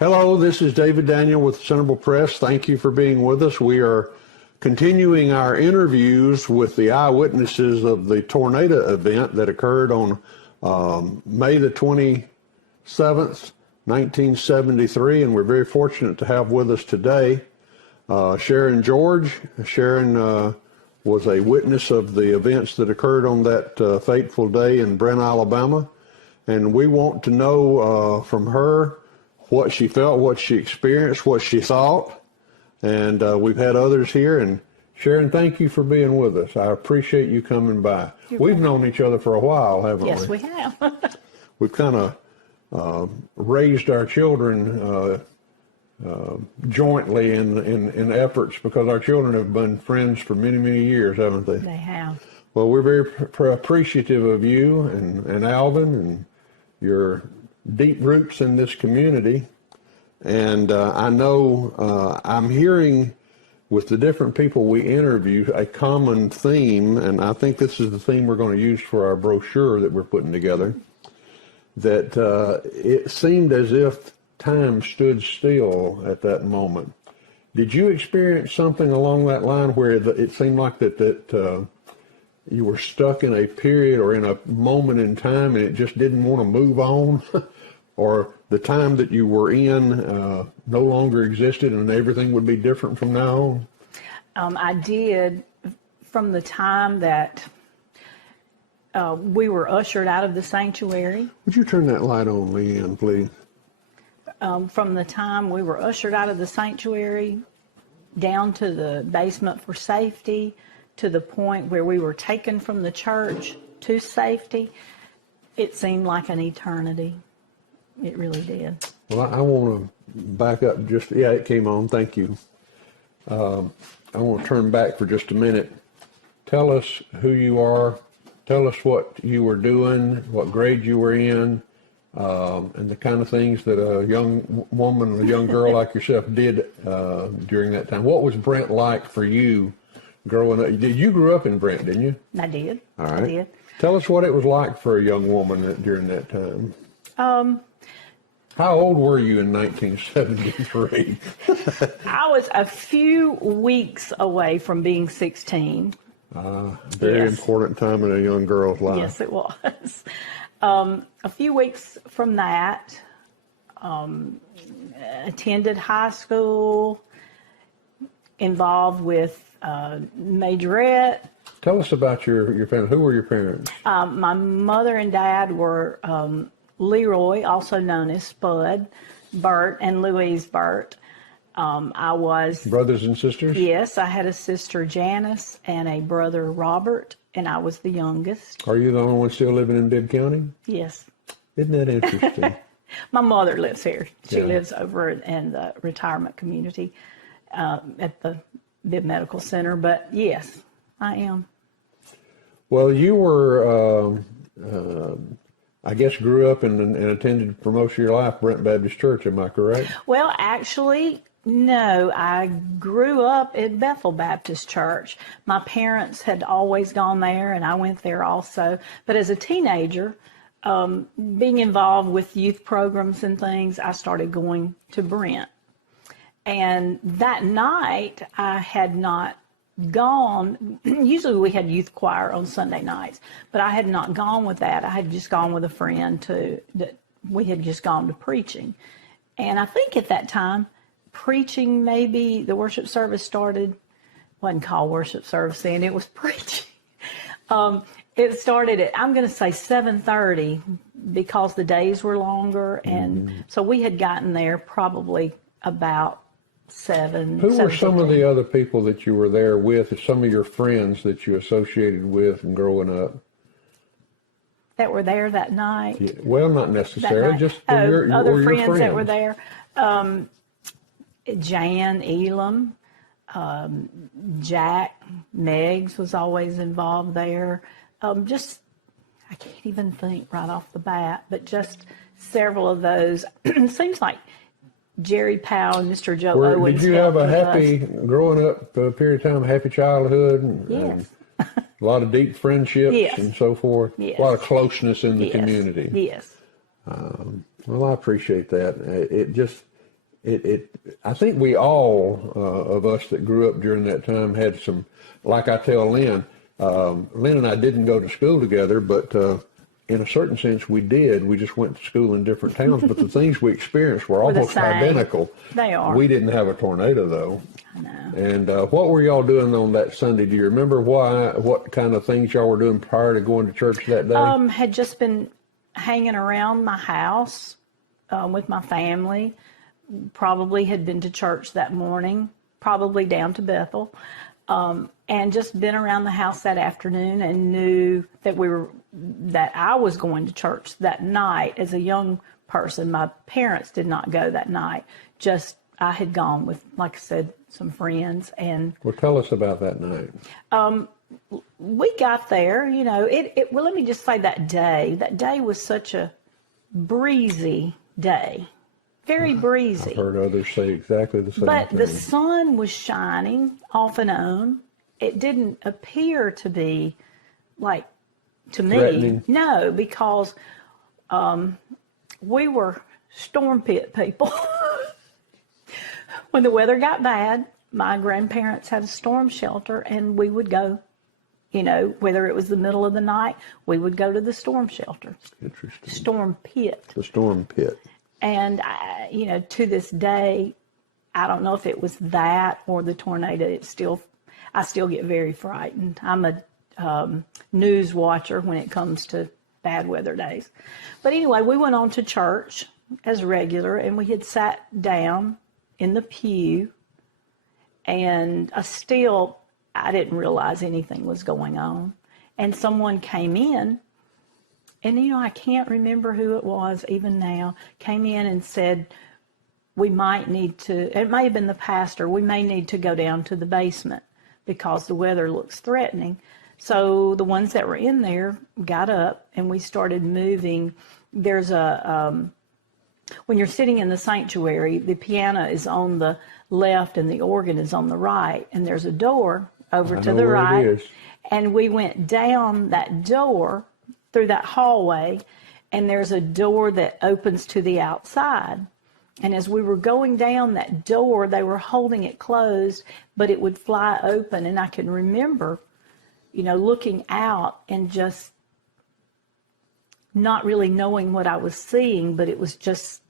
Hello, this is David Daniel with Centerville Press. Thank you for being with us. We are continuing our interviews with the eyewitnesses of the tornado event that occurred on May the 27th, 1973, and we're very fortunate to have with us today Sharon George. Sharon was a witness of the events that occurred on that fateful day in Brent, Alabama, and we want to know from her what she felt, what she experienced, what she thought, and we've had others here. And Sharon, thank you for being with us. I appreciate you coming by. We've known each other for a while, haven't we? Yes, we have. We've kind of raised our children jointly in efforts, because our children have been friends for many, many years, haven't they? They have. Well, we're very appreciative of you and Alvin and your deep roots in this community. And I know I'm hearing with the different people we interview a common theme, and I think this is the theme we're going to use for our brochure that we're putting together, that it seemed as if time stood still at that moment. Did you experience something along that line where it seemed like that you were stuck in a period or in a moment in time and it just didn't want to move on? Or the time that you were in no longer existed and everything would be different from now on? I did, from the time that we were ushered out of the sanctuary. Would you turn that light on, Leanne, please? From the time we were ushered out of the sanctuary down to the basement for safety, to the point where we were taken from the church to safety, it seemed like an eternity. It really did. Well, I want to back up just, yeah, it came on, thank you. I want to turn back for just a minute. Tell us who you are, tell us what you were doing, what grade you were in, and the kind of things that a young woman, a young girl like yourself did during that time. What was Brent like for you growing up? You grew up in Brent, didn't you? I did. All right. I did. Tell us what it was like for a young woman during that time. How old were you in 1973? I was a few weeks away from being 16. Very Yes. important time in a young girl's life. Yes, it was. A few weeks from that, attended high school, involved with majorette. Tell us about your family. Who were your parents? My mother and dad were Leroy, also known as Spud, Bert, and Louise Bert. I was... Brothers and sisters? Yes, I had a sister, Janice, and a brother, Robert, and I was the youngest. Are you the only one still living in Bibb County? Yes. Isn't that interesting? My mother lives here. She Yeah. lives over in the retirement community at the Bibb Medical Center, but yes, I am. Well, you were, I guess, grew up and attended for most of your life Brent Baptist Church, am I correct? Well, actually, no. I grew up at Bethel Baptist Church. My parents had always gone there, and I went there also. But as a teenager, being involved with youth programs and things, I started going to Brent. And that night, I had not gone. Usually we had youth choir on Sunday nights, but I had not gone with that. I had just gone with a friend we had just gone to preaching. And I think at that time, preaching, maybe the worship service started, wasn't called worship service then, it was preaching. It started at, I'm going to say 7:30, because the days were longer. And so we had gotten there probably about 7. Who were some of the other people that you were there with, or some of your friends that you associated with and growing up? That were there that night? Yeah, well, not necessarily, just other your friends that were there. Jan Elam, Jack Meggs was always involved there. Just, I can't even think right off the bat, but just several of those. It seems like Jerry Powell and Mr. Joe Owens. Did you have a happy, growing up period of time, happy childhood? Yes. And a lot of deep friendships Yes. and so forth? Yes. A lot of closeness in the Yes. community? Yes. Well, I appreciate that. I think we all of us that grew up during that time had some, like I tell Lynn, Lynn and I didn't go to school together, but in a certain sense we did. We just went to school in different towns, but the things we experienced were We're the almost same. identical. They are. We didn't have a tornado though. I know. And what were y'all doing on that Sunday? Do you remember what kind of things y'all were doing prior to going to church that day? Had just been hanging around my house with my family. Probably had been to church that morning, probably down to Bethel, and just been around the house that afternoon and knew that I was going to church that night as a young person. My parents did not go that night. Just I had gone with, like I said, some friends. And Well, tell us about that night. We got there, well, let me just say that day was such a breezy day. Very breezy. I've heard others say exactly the same But thing. the sun was shining off and on. It didn't appear to be like, to me, Threatening? no, because we were storm pit people. When the weather got bad, my grandparents had a storm shelter, and we would go, whether it was the middle of the night, we would go to the storm shelter. Interesting. Storm pit. The storm pit. And, to this day, I don't know if it was that or the tornado. I still get very frightened. I'm a news watcher when it comes to bad weather days. But anyway, we went on to church as regular, and we had sat down in the pew, and I didn't realize anything was going on. And someone came in, and I can't remember who it was even now, came in and said, we might need to, it may have been the pastor, we may need to go down to the basement because the weather looks threatening. So the ones that were in there got up, and we started moving. There's when you're sitting in the sanctuary, the piano is on the left and the organ is on the right, and there's a door over to the right. And we went down that door through that hallway, and there's a door that opens to the outside. And as we were going down that door, they were holding it closed, but it would fly open. And I can remember, looking out and just not really knowing what I was seeing, but it was just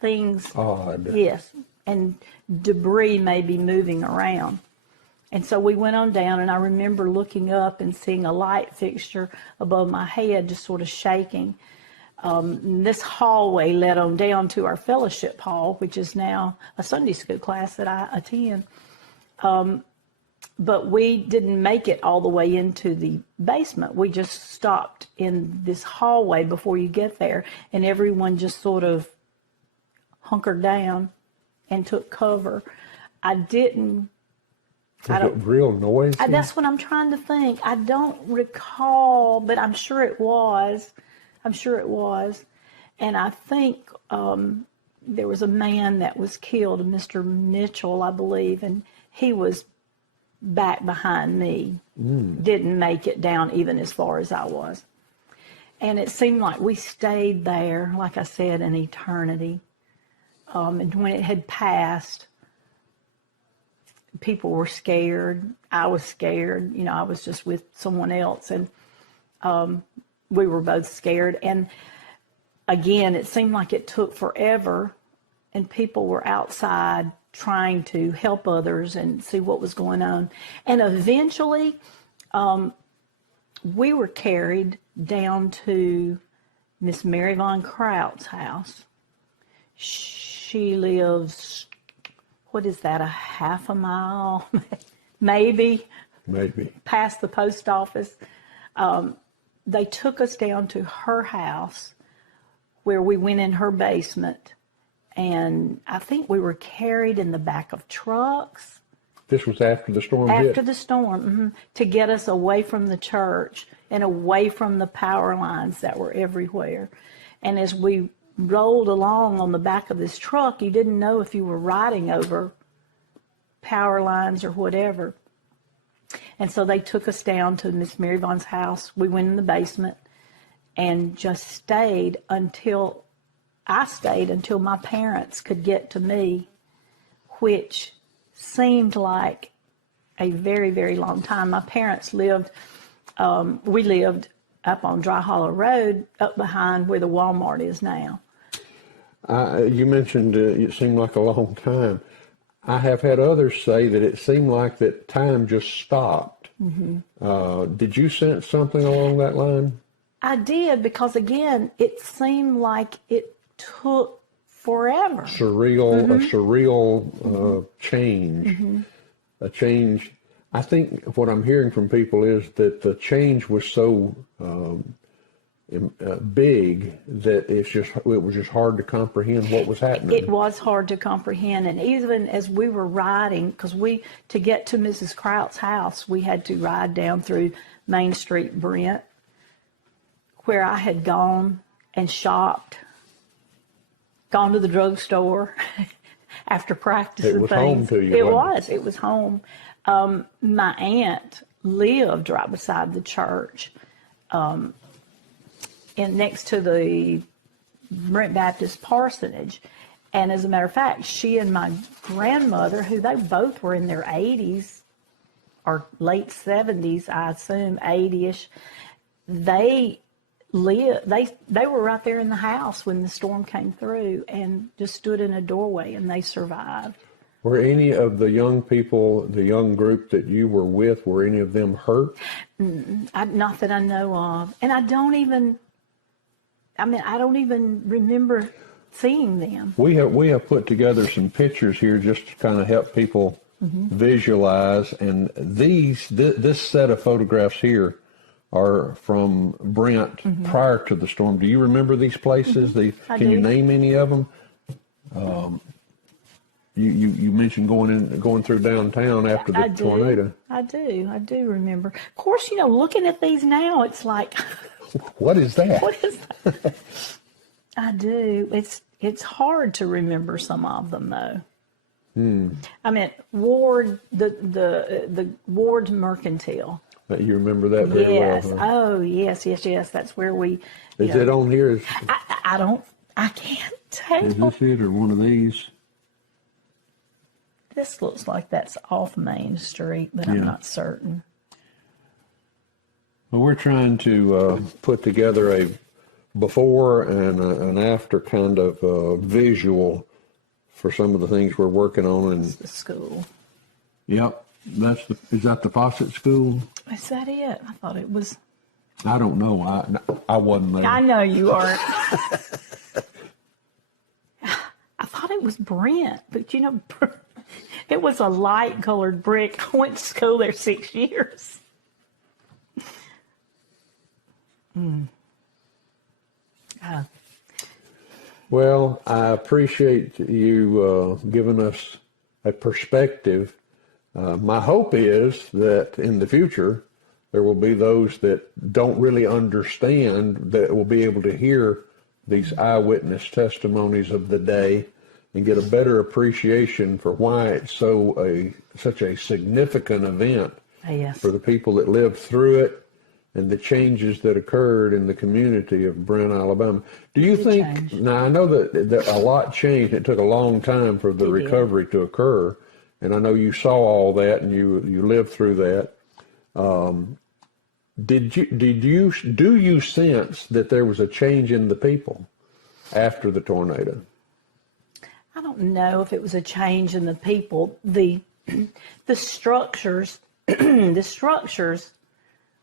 things. Odd. Yes. And debris maybe moving around. And so we went on down, and I remember looking up and seeing a light fixture above my head just sort of shaking. This hallway led on down to our fellowship hall, which is now a Sunday school class that I attend. But we didn't make it all the way into the basement. We just stopped in this hallway before you get there, and everyone just sort of hunkered down and took cover. Was it real noisy? That's what I'm trying to think. I don't recall, but I'm sure it was. And I think there was a man that was killed, Mr. Mitchell, I believe, and he was back behind me. Didn't make it down even as far as I was. And it seemed like we stayed there, like I said, an eternity. And when it had passed, people were scared. I was scared. I was just with someone else, and we were both scared. And again, it seemed like it took forever, and people were outside trying to help others and see what was going on. And eventually, we were carried down to Miss Mary Von Kraut's house. She lives, what is that, a half a mile, maybe, past the post office. They took us down to her house, where we went in her basement, and I think we were carried in the back of trucks. This was after the storm hit? After the storm, to get us away from the church and away from the power lines that were everywhere. And as we rolled along on the back of this truck, you didn't know if you were riding over power lines or whatever. And so they took us down to Miss Mary Vaughn's house. We went in the basement and just stayed until I stayed until my parents could get to me, which seemed like a very, very long time. My parents lived, we lived up on Dry Hollow Road, up behind where the Walmart is now. You mentioned it seemed like a long time. I have had others say that it seemed like that time just stopped. Did you sense something along that line? I did, because again, it seemed like it took forever. A surreal change. A change. I think what I'm hearing from people is that the change was so big that it was just hard to comprehend what was happening. It was hard to comprehend, and even as we were riding, because to get to Mrs. Kraut's house, we had to ride down through Main Street, Brent, where I had gone and shopped, gone to the drugstore after practice and things. It was home to you. It was home. My aunt lived right beside the church, and next to the Brent Baptist parsonage. And as a matter of fact, she and my grandmother, who they both were in their 80s or late 70s, I assume 80ish, they were right there in the house when the storm came through and just stood in a doorway, and they survived. Were any of the young people, the young group that you were with, were any of them hurt? Not that I know of. And I don't even remember seeing them. We have put together some pictures here just to kind of help people visualize. And this set of photographs here are from Brent prior to the storm. Do you remember these places? Can you name any of them? You mentioned going through downtown after the tornado. I do remember. Of course, looking at these now, it's like, what is that? What is that? I do. It's hard to remember some of them though. I mean, Ward, the Ward Mercantile. You remember that very well? Huh? Oh, yes. That's where we. Is it on here? I can't tell. Is this it or one of these? This looks like that's off Main Street, but I'm not certain. Well, we're trying to put together a before and an after kind of visual for some of the things we're working on. And the school. Yep. Is that the Fawcett School? Is that it? I thought it was. I don't know. I wasn't there. I know you aren't. I thought it was Brent, but it was a light colored brick. I went to school there 6 years. Well, I appreciate you giving us a perspective. My hope is that in the future, there will be those that don't really understand that will be able to hear these eyewitness testimonies of the day and get a better appreciation for why it's such a significant event for the people that lived through it and the changes that occurred in the community of Brent, Alabama. Do you think, now I know that a lot changed. It took a long time for the recovery to occur. And I know you saw all that and you lived through that. Do you sense that there was a change in the people after the tornado? I don't know if it was a change in the people. The structures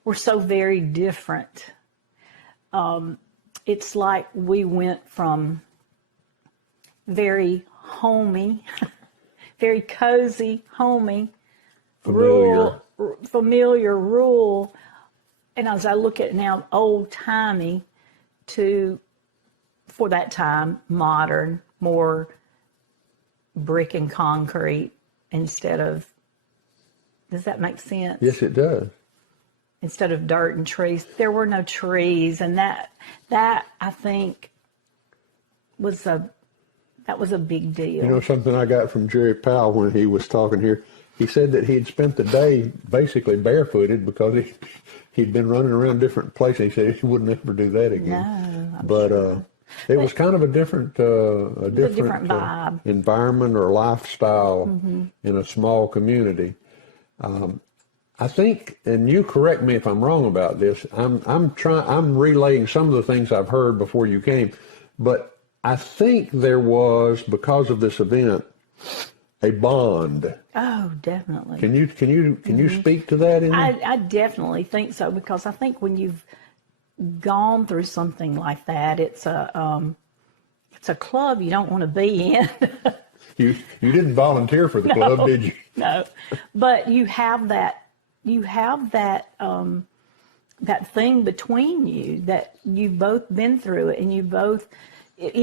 were so very different. It's like we went from very homey, very cozy, homey, familiar, rural, and as I look at it now, old-timey, to, for that time, modern, more brick and concrete instead of, does that make sense? Yes, it does. Instead of dirt and trees. There were no trees, and that I think was a big deal. You know something I got from Jerry Powell when he was talking here? He said that he'd spent the day basically barefooted because he'd been running around different places. He said he would never do that again. No, I'm but sure. It was kind of a different different vibe. environment or lifestyle in a small community. I think, and you correct me if I'm wrong about this. I'm relaying some of the things I've heard before you came, but I think there was, because of this event, a bond. Oh, definitely. Can you speak to that? I definitely think so, because I think when you've gone through something like that, it's a club you don't want to be in. You didn't volunteer for the club, did you? No, but you have that that thing between you that you've both been through it, and you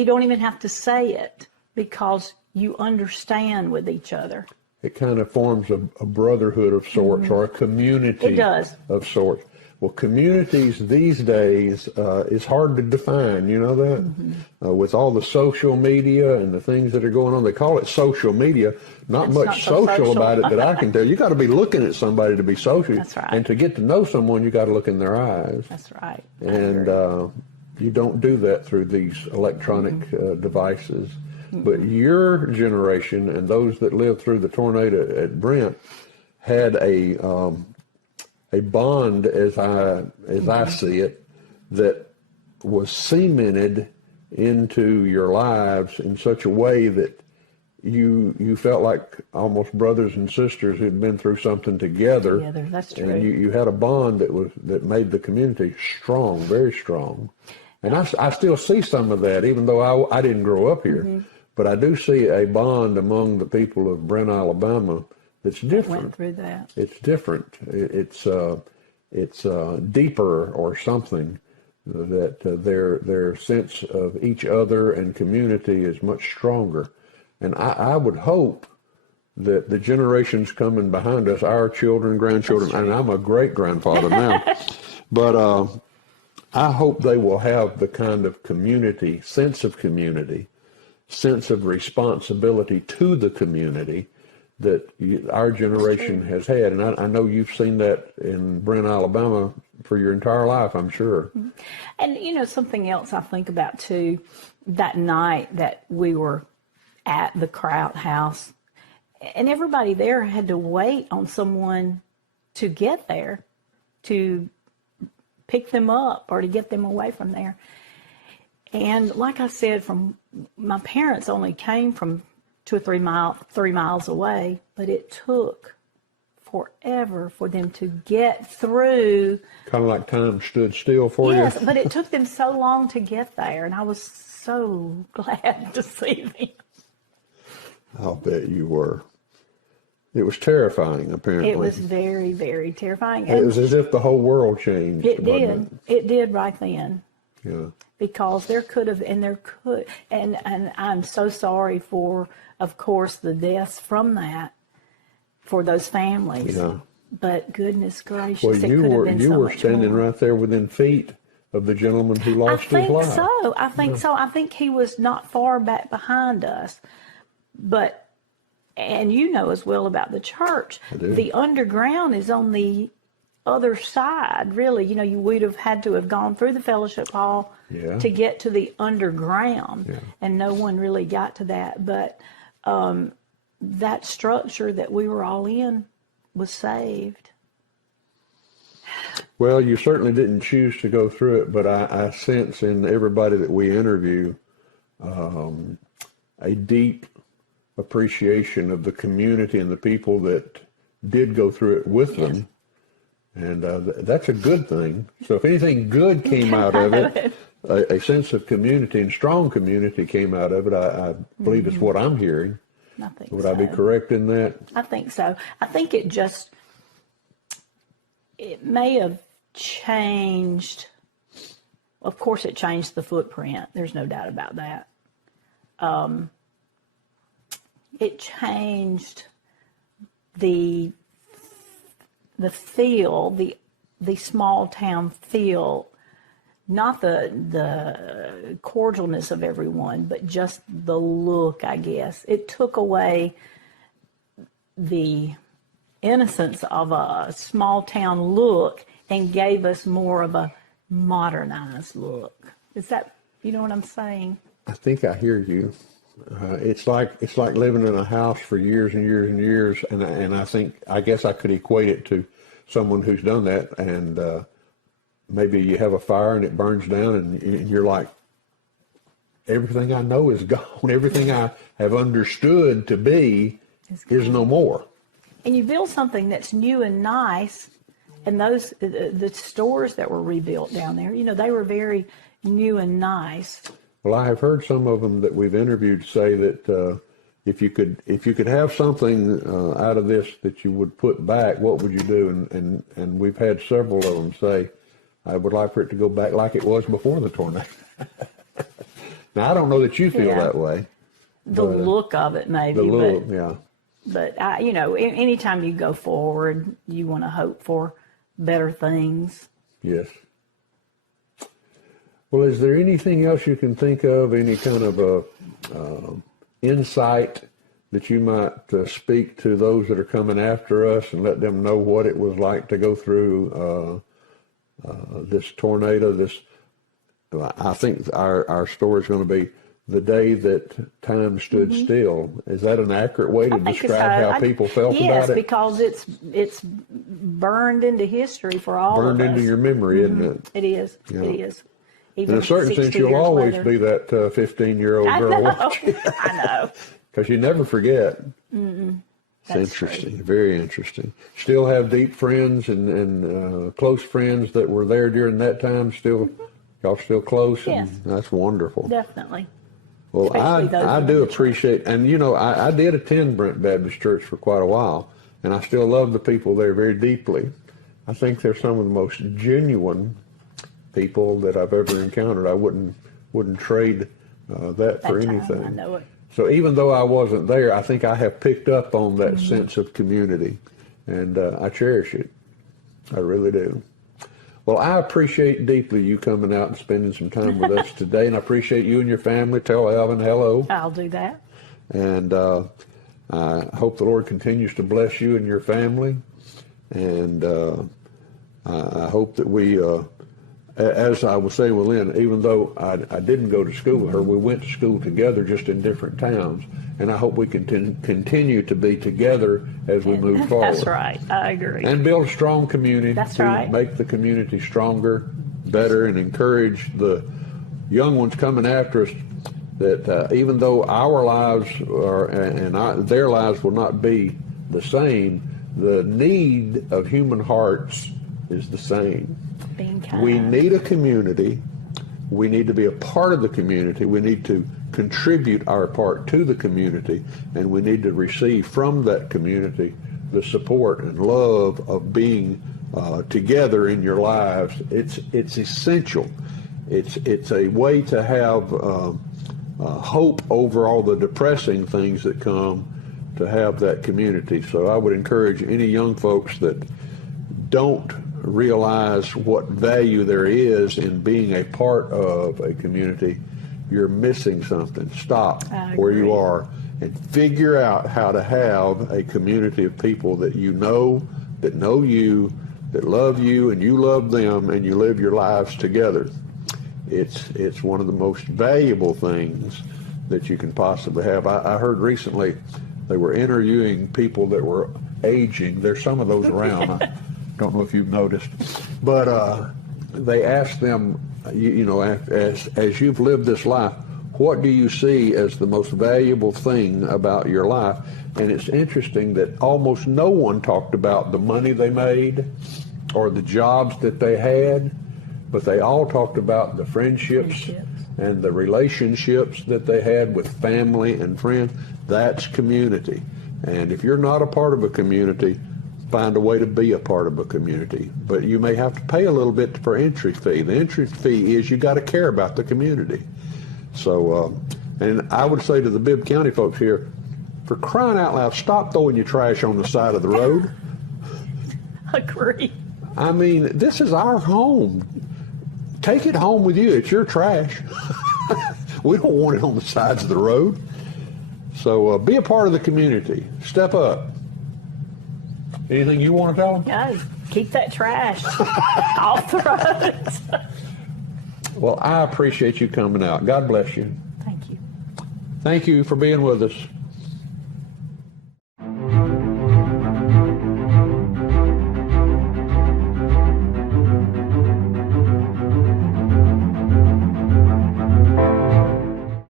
don't even have to say it because you understand with each other. It kind of forms a brotherhood of sorts, or a community It does. of sorts. Well, communities these days is hard to define. You know that? With all the social media and the things that are going on, they call it social media. Not It's much not so social social. about it that I can tell. You got to be looking at somebody to be social. That's right. And to get to know someone, you got to look in their eyes. That's right. I And agree. you don't do that through these electronic devices. But your generation and those that lived through the tornado at Brent had a bond, as I see it, that was cemented into your lives in such a way that you felt like almost brothers and sisters who'd been through something together. Together, that's true. And you had a bond that made the community strong, very strong. And I still see some of that, even though I didn't grow up here. But I do see a bond among the people of Brent, Alabama that's different. Went through that. It's different. It's deeper or something. That their sense of each other and community is much stronger. And I would hope that the generations coming behind us, our children, grandchildren, and I'm a great grandfather now, but I hope they will have the kind of community, sense of responsibility to the community that our generation has had. And I know you've seen that in Brent, Alabama for your entire life, I'm sure. And something else I think about too, that night that we were at the Kraut house, and everybody there had to wait on someone to get there, to pick them up or to get them away from there. And like I said, my parents only came from 2 or 3 miles away, but it took forever for them to get through. Kind of like time stood still for you. Yes, but it took them so long to get there, and I was so glad to see them. I'll bet you were. It was terrifying, apparently. It was very, very terrifying. It was as if the whole world changed. It wasn't did. It did right then. Yeah. Because there could have, and I'm so sorry for, of course, the deaths from that, for those families. Yeah. But goodness gracious, Well, it could have been you so were much standing more. right there within feet of the gentleman who lost his life. I think so. I think he was not far back behind us. But, and you know as well about the church, I do. the underground is on the other side, really. You would have had to have gone through the fellowship hall Yeah. to get to the underground, Yeah. and no one really got to that. But that structure that we were all in was saved. Well, you certainly didn't choose to go through it, but I sense in everybody that we interview a deep appreciation of the community and the people that did go through it with them. And that's a good thing. So if anything good came out of it, a sense of community and strong community came out of it, I believe is what I'm hearing. I think Would so. I be correct in that? I think so. I think it may have changed. Of course, it changed the footprint. There's no doubt about that. It changed the feel, the small town feel, not the cordialness of everyone, but just the look, I guess. It took away the innocence of a small town look and gave us more of a modernized look. Is that You know what I'm saying? I think I hear you. It's like living in a house for years and years and years, and I guess I could equate it to someone who's done that, and maybe you have a fire and it burns down, and you're like, everything I know is gone. Everything I have understood to be is no more. And you build something that's new and nice, and those the stores that were rebuilt down there, they were very new and nice. Well, I have heard some of them that we've interviewed say that if you could have something out of this that you would put back, what would you do? And we've had several of them say, I would like for it to go back like it was before the tornado. Now, I don't know that you feel that way. The look of it, maybe. The look, yeah. But, anytime you go forward, you want to hope for better things. Yes. Well, is there anything else you can think of, any kind of insight that you might speak to those that are coming after us and let them know what it was like to go through this tornado? I think our story is going to be the day that time stood still. Is that an accurate way to describe how people felt about it? Yes, because it's burned into history for all of us. Burned into your memory, isn't it? It is. Yeah. It is. Even in a certain sense, you'll always be that 15-year-old girl. I know. Because you never forget. It's interesting. True. Very interesting. Still have deep friends and close friends that were there during that time. Y'all still close? Yes. And that's wonderful. Definitely. Well, I do appreciate, and I did attend Brent Baptist Church for quite a while, and I still love the people there very deeply. I think they're some of the most genuine people that I've ever encountered. I wouldn't trade that for anything. I know it. So even though I wasn't there, I think I have picked up on that sense of community, and I cherish it. I really do. Well, I appreciate deeply you coming out and spending some time with us today, and I appreciate you and your family. Tell Alvin hello. I'll do that. And I hope the Lord continues to bless you and your family, and I hope that we, as I was saying with Lynn, even though I didn't go to school with her, we went to school together, just in different towns. And I hope we can continue to be together as we move forward. That's right. I agree. And build a strong community. That's to right. Make the community stronger, better, and encourage the young ones coming after us that even though our lives their lives will not be the same, the need of human hearts is the same. Being kind. We need a community. We need to be a part of the community. We need to contribute our part to the community, and we need to receive from that community the support and love of being together in your lives. It's essential. It's a way to have hope over all the depressing things that come, to have that community. So I would encourage any young folks that don't realize what value there is in being a part of a community, you're missing something. Stop where you are and figure out how to have a community of people that that know you, that love you, and you love them, and you live your lives together. It's one of the most valuable things that you can possibly have. I heard recently they were interviewing people that were aging. There's some of those around. I don't know if you've noticed, but they asked them, as you've lived this life, what do you see as the most valuable thing about your life? And it's interesting that almost no one talked about the money they made or the jobs that they had, but they all talked about the friendships and the relationships that they had with family and friends. That's community. And if you're not a part of a community, find a way to be a part of a community. But you may have to pay a little bit for entry fee. The entry fee is you got to care about the community. So, and I would say to the Bibb County folks here, for crying out loud, stop throwing your trash on the side of the road. Agree. I mean, this is our home. Take it home with you. It's your trash. We don't want it on the sides of the road. So be a part of the community. Step up. Anything you want to tell them? No, keep that trash off the roads. Well, I appreciate you coming out. God bless you. Thank you. Thank you for being with us.